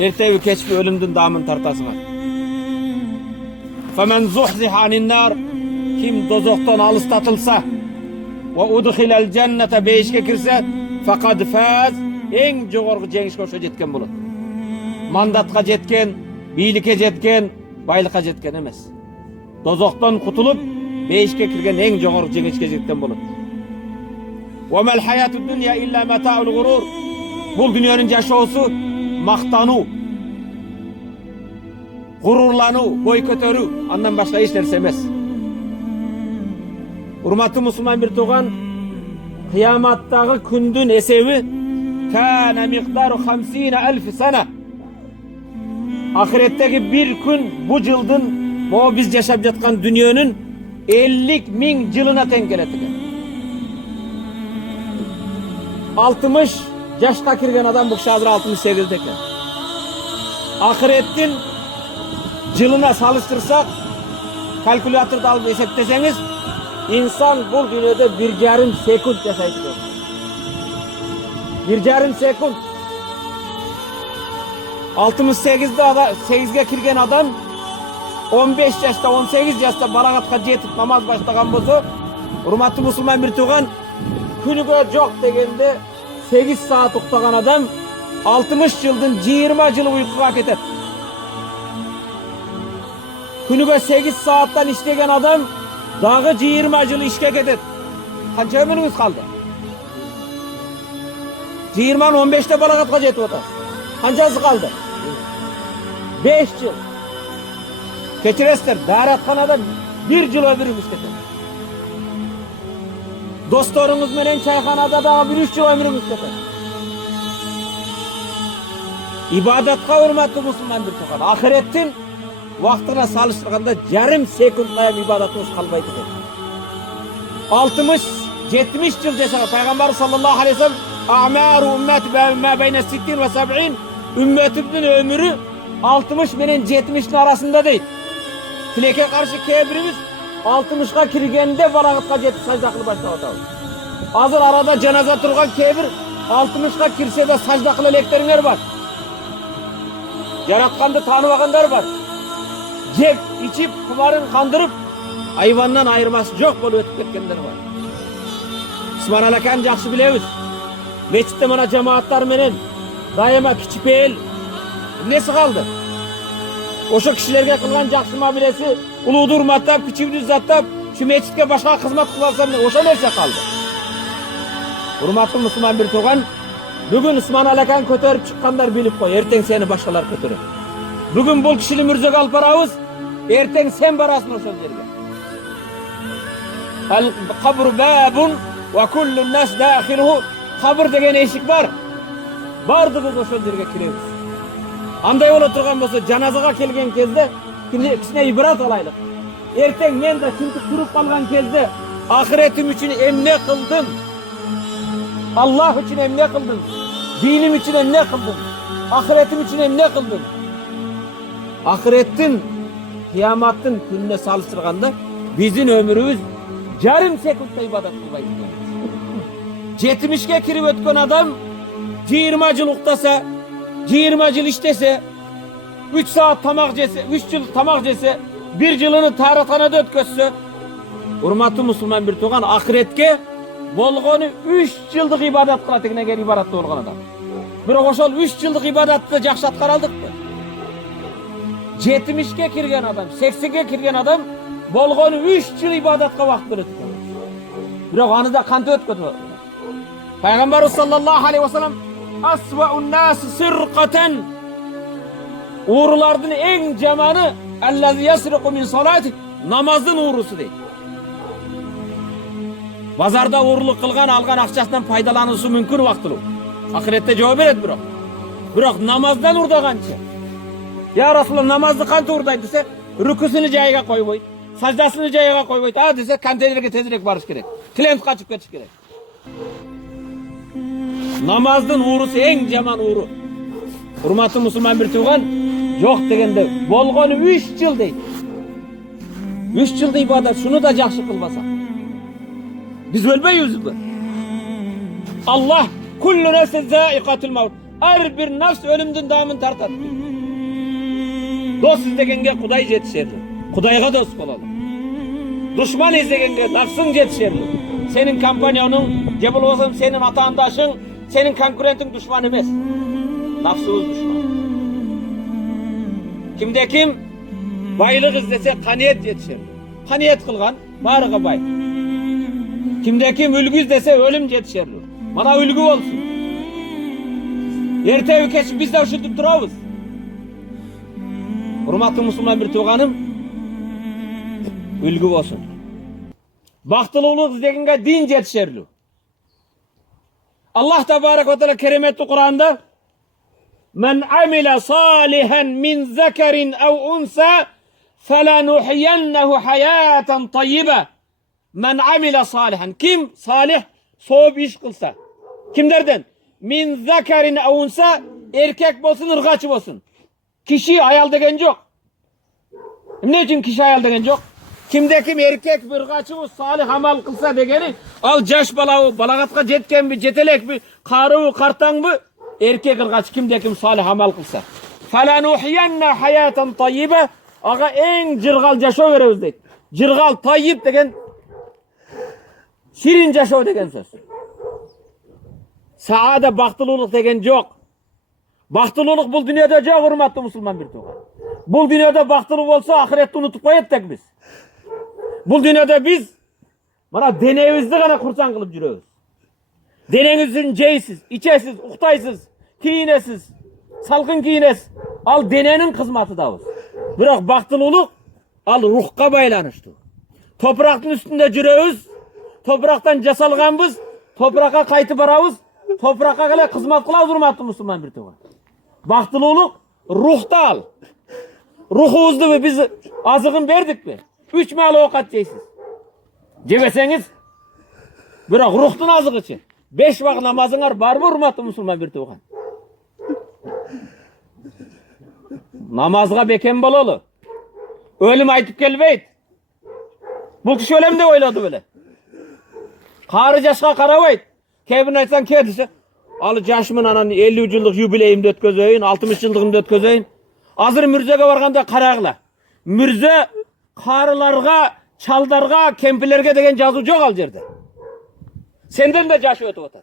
Ertegi keçki ölümdün damın tartasına. Femen zuhziha anin nar, kim dozoktan alıstatılsa ve udkhilal cennete, beyişke kirse, faqad faz, en jogorgu jеңишке oşo jetken bolat. Mandatga jetken, biylike jetken, baylıkka jetken emes. Dozoktan kutulup beyişke kirgen en jogorgu jеңишке jetken bolat. Ve mel hayatud dunya illa mata'ul gurur. Bu dünyanın yaşaosu maktanu, gururlanu, boy kötörü, andan başka hiç nerse emes. Urmatlı Müslüman bir tuğan, kıyamattagı kündün esevi kana miqdaru 50.000 sana. Ahiretteki bir gün bu yıldın, bu biz yaşap jatkan dünyanın 50.000 yılına denk keledi. 60 yaşta kirgen adam bu hazır 68'deki. Ahirettin yılına salıştırsak, kalkülatörde alıp esepleseniz, insan bu dünyada 1,5 sekund yaşaydı. 1,5 sekund. 68'ge kirgen adam 15 yaşta 18 yaşta balagatka jetip namaz başlagan bolsa, hurmatly Müslüman bir tuğan, günüge jok degende 8 saat uktagan adam 60 yıldın 20 yılı uykuga ketet. Günüge 8 saatten işlegen adam dağı 20 yılı işke ketet. Kança ömrünüz kaldı? 20'den 15'te balagatka jetip otar. Kancası kaldı? 5 yıl. Keçiresler, daratxanada 1 yıl ömrümüz ketet. Dostlarınız menen çayxanada da 1-3 yıl ömrümüz ketet. İbadatka hurmatly Müslüman bir tuğan, ahirettin vaktına salıştırganda yarım sekundlayam ibadatımız kalbaydı. 60-70 yıl yaşagan Peygamber sallallahu aleyhi ve sellem a'maru ümmeti ma beyne 60 ve 70, ümmetimizin ömrü 60 menen 70'in arasında değil. Tileke karşı kebirimiz 60'ga kirgende balagatka jetip sajda kılıp başlavatabız. Hazır arada cenaze turgan kebir 60'ga kirse de sajda kılı elekteringer var. Yaratkandı tanıvaganlar var. Jep, içip, kumarın kandırıp hayvandan ayırması yok bolup ötüp ketkenler var. Osman Alakan jakşı bilemiz. Meçitte mana cemaatlar menen daima kiçipeyil nesi kaldı? Oşo kişilerge kılgan jakşı muamelesi uluğdu hurmatlap, kiçibini uzzatlap, şu meçitke başka hizmet kılarsam oşo nerse kaldı? Hurmatly Müslüman bir tuğan, bugün Osman Alakan kötörüp çıkkanlar bilip koy, erten seni başkalar kötörüp. Bugün bol kişili mürzöge alıp barabız, erten sen barasın oşo yerge. El kabru babun ve kullun nas dahiluhu. Kabır degen eşik var. Bardığız oşo yerge kiremiz. Anday ola turgan bolsa janazaga kelgen kezde kişine ibrat alaylık. Erten men de çünkü kurup kalgan kezde ahiretim için emne kıldım. Allah için emne kıldım. Dinim için emne kıldım. Ahiretim için emne kıldım. Ahirettin, kıyamattın gününe salıştırganda bizim ömrümüz yarım sekundda ibadat kılbaydı. 70'ge kirip ötken adam 20 yıl uktasa, 20 yıl iştese, 3 saat tamak jese, 3 yıl tamak jese, 1 yılını taratxanada ötközse, hurmatly Müslüman bir tuğan, ahiretke bolgonu 3 yıldık ibadat kılatıgına gel ibadatlı bolgan adam. Biroq oşol 3 yıldık ibadatты jakşı atkaraldykpı. 70'ge kirgen adam, 80'ge kirgen adam bolgonu 3 yıl ibadatga vakt ötközüp. Biroq anıda kantip ötközüp. Peygamber sallallahu aleyhi ve sellem asva'un nas sirqatan, uğurlardın en jamanı allazi yasriqu min salati, namazın uğrusu deydi. Bazarda uğurluk kılgan algan akçasından faydalanışı mümkün vaktılı. Ahirette cevap vered biroq. Biroq namazdan urdagança. Ya Rasulullah namazdı kantı urdaydı dese, rüküsünü jayiga koyboydu, sajdasını jayiga koyboydu. Ha dese konteynerge tezirek barış gerek. Klient kaçıp ketiş gerek. Namazdın uğrusu en jaman uğru. Hurmatly Müslüman bir tuğan, yok degende bolgonu 3 yıl deydi. 3 yılda ibadat, şunu da jakşı kılbasa. Biz ölmeyiz mi? Allah kullu nefsin zâikatul mevt. Her bir nafs ölümdün damın tartar. Dost izlegenge Kuday jetişerli. Kudayga dost bolalım. Düşman izlegenge nafsın jetişerli. Senin kampanyanın, cebul olsam senin vatandaşın, senin konkurentin düşman emez. Nafsımız düşman. Kimde kim? Baylık izlese kaniyet jetişerli. Kaniyet kılgan, barıga bay. Kimde kim ülgü izlese ölüm jetişerli. Mana ülgü olsun. Ertevi keçip biz de üşütüp durabız. Hurmatlı Müslüman bir tuğanım, ülgü olsun. Baktılılık izlegenge din jetişerli. Allah Tebarek ve Teala kerimetli Kur'an'da men amile salihen min zekerin ev unsa felenuhiyennehu hayaten tayyibe. Men amile salihen. Kim salih soğuk iş kılsa. Kimlerden? Min zekerin ev unsa, erkek olsun ırgaçı olsun. Kişi ayal degen yok. Ne için kişi ayal degen yok? Kimde kim erkek bir ırgaçı salih amal kılsa degeni al caş balağı balagatka jetken bir jetelek bir karı kartan mı erkek ırgaçı kimde kim salih amal kılsa. Felenuhiyenne hayaten tayyibe. Aga en cırgal yaşo veririz deydi. Cırgal tayyip degen şirin yaşo degen söz. Saada baktılılık degen yok. Baktılılık bu dünyada yok hurmatlı Müslüman bir tuğan. Bu dünyada baktılık olsa ahirette unutup koyettik biz. Bu dünyada biz bana deneyimizde gana kursan kılıp yürüyoruz. Deneyinizin ceysiz, içesiz, uqtaysız, kiyinesiz, salkın kiyines. Al denenin kızmatı da olsun. Bırak baktılılık al ruhka baylanıştı. Toprakın üstünde yürüyoruz. Topraktan casalganbız. Toprağa kayıtı baravuz. Toprağa gele kızmat kılavuz hurmatlı Müslüman bir tuğan. Baktılılık ruhta al. Ruhumuzdu mu biz azıgın verdik mi? 3 mal okat yeysiz. Cebeseniz bırak ruhtun azık için. 5 vakit namazınlar var mı hurmatlı Müslüman bir tuğan? Namazga beken bolalı. Ölüm aytıp gelbeyt. Bu kişi ölüm de oyladı böyle. Karı yaşka karabayt. Kebini aytsan kedisi. Alı yaşımın anan 50 yıllık jubileyimde ötközöyin, 60 yıllığımda ötközöyin. Hazır mürzege varganda karagla. Mürze karılarga, çaldarga, kempilerge degen жазуу yok al jerde. Senden de jaşı ötüp otar.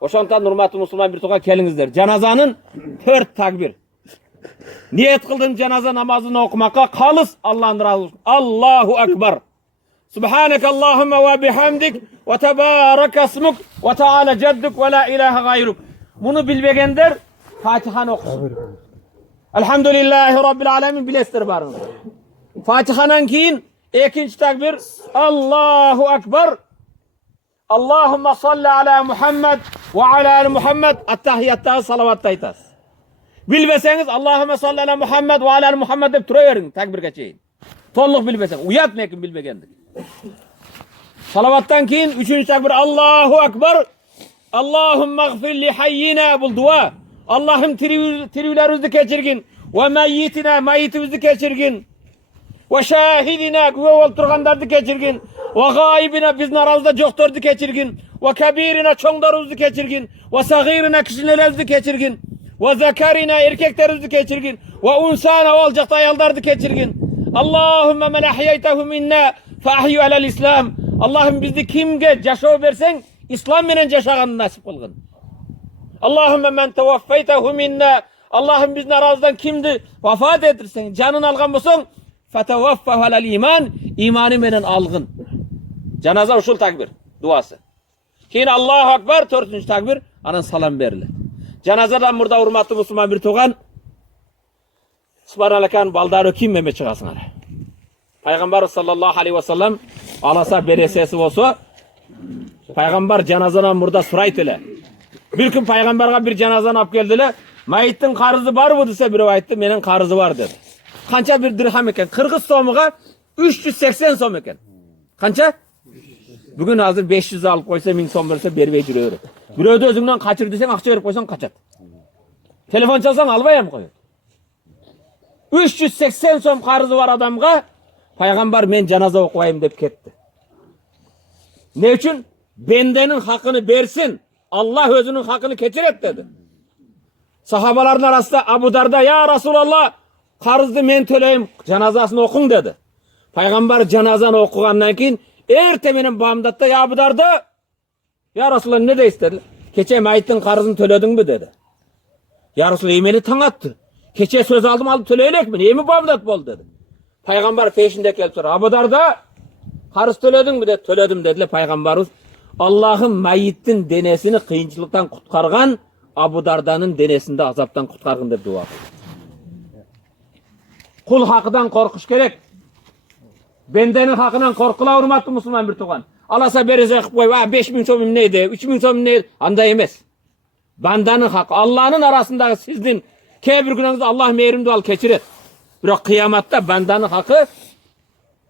Oşontan hurmatlı Müslüman bir tuğa kelingizler. Janazanın 4 takbir. Niyet kıldım cenaze namazını okumakka kalız Allah'ın razı olsun. Allahu Ekber. Subhaneke Allahümme ve bihamdik ve tebarek esmuk ve teala cedduk ve la ilahe gayruk. Bunu bilmegenler Fatiha'nı okusun. Elhamdülillahi Rabbil alemin bilestir barınız. Fatiha'nın keyin ikinci takbir Allahu Ekber. Allahümme salli ala Muhammed ve ala Muhammed attahiyatta salavatta aytas. Bilmeseniz Allahümme salli ala Muhammed ve ala Muhammed deyip duruverin takbir geçeyin. Tolluk bilmesen uyatmayın bilmegendik. Salavattan keyin üçüncü takbir Allahu Ekber. Allahümme gfir li hayyina bul dua. Allah'ım tirivlerimizi geçirgin. Ve meyyitina meyyitimizi geçirgin. Ve şahidina güve olturgandardı geçirgin. Ve gaibina bizin aramızda yokturdu geçirgin. Ve kebirina çoğdarımızı geçirgin. Ve sagirina kişilerimizi geçirgin. Ve zekarina erkeklerimizi geçirgin. Ve unsana olacakta ayaldardı geçirgin. Allahümme men ahyaytehu minna fe ahyu alel İslam. Allah'ım bizi kimge yaşa versen İslam menen yaşaganı nasip kılgın. Allahümme men tevaffeytehu minna. Allah'ım bizin aramızdan kimdi vefat edirsen, canını algan bolsan fetevaffahu alel iman. İmanı menen algın. Cenaze usul takbir duası. Keyin Allahu Ekber 4. takbir anan salam verilir. Cenazadan burada hurmatlı Müslüman bir tuğan Subhanallah baldarı kim meme çıgasın ara. Peygamber sallallahu aleyhi ve sellem alasa beresesi olsa Peygamber cenazadan burada suraytılar. Bir gün Peygamber'e bir cenazadan ap geldiler. Mayittin karızı var mı dese biri aytdı, menen karızı var dedi. Kança bir dirham eken? Kırgız somuğa 380 som eken. Kança? Bugün hazır 500 alıp koysa 1000 som verse beribey жүрüyor. Biröwde özüňden kaçır desem akça verip koysan kaçat. Telefon çalsan albayam koyuyor. 380 som karızı var adamga Peygamber men cenaze okuyayım dep ketdi. Ne üçün? Bendenin hakkını versin. Allah özünün hakkını keçiret dedi. Sahabaların arasında Abu Darda ya Resulallah qarızdı men төлeyim janazasını okun dedi. Peygamber janazanı okugandan keyin erte menin bamdatda ya Abu Darda ya Resulallah ne de istedi? Keçe mayittin qarızını töledin mi dedi. Ya Resulallah emeli taң attı. Keçe söz aldım töleylek mi? Emi bamdat bol dedi. Peygamber peşinde kelip sonra Abu Darda qarız töledin mi dedi. Töledim dediler Peygamberimiz. Allah'ın mayittin denesini kıyınçılıktan kutkargan Abu Darda'nın denesinde azaptan kutkargın deb dua kıldı. Kul hakkıdan korkuş gerek. Bendenin hakkından korkula hurmatlı Müslüman bir tuğan. Alasa bereze koy, 5.000 somum neydi, 3.000 somum neydi? Anda emez. Bandanın hakkı, Allah'ın arasındaki sizin kebir günahınızı Allah mehrimde al keçirir. Biroq kıyamatta bandanın hakkı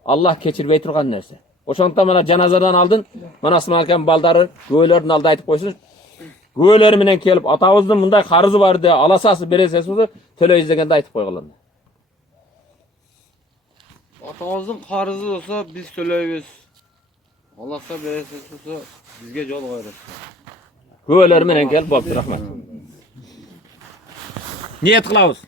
Allah keçirmey turgan nerse. Oşoňda mana janazadan aldın, mana Osman akam baldары göýlerini aldı aytıp koysun. Göýleri menen kelip atabyzyň mындай karızı var diye alasası beresesi töleýiz degende aytıp koýganlar. Atamızın qarızı olsa biz төлeybiz. Allah'a beresiz olsa bizge yol koyarız. Göýleri menen kelip bopdy rahmat. Niyet kılabız.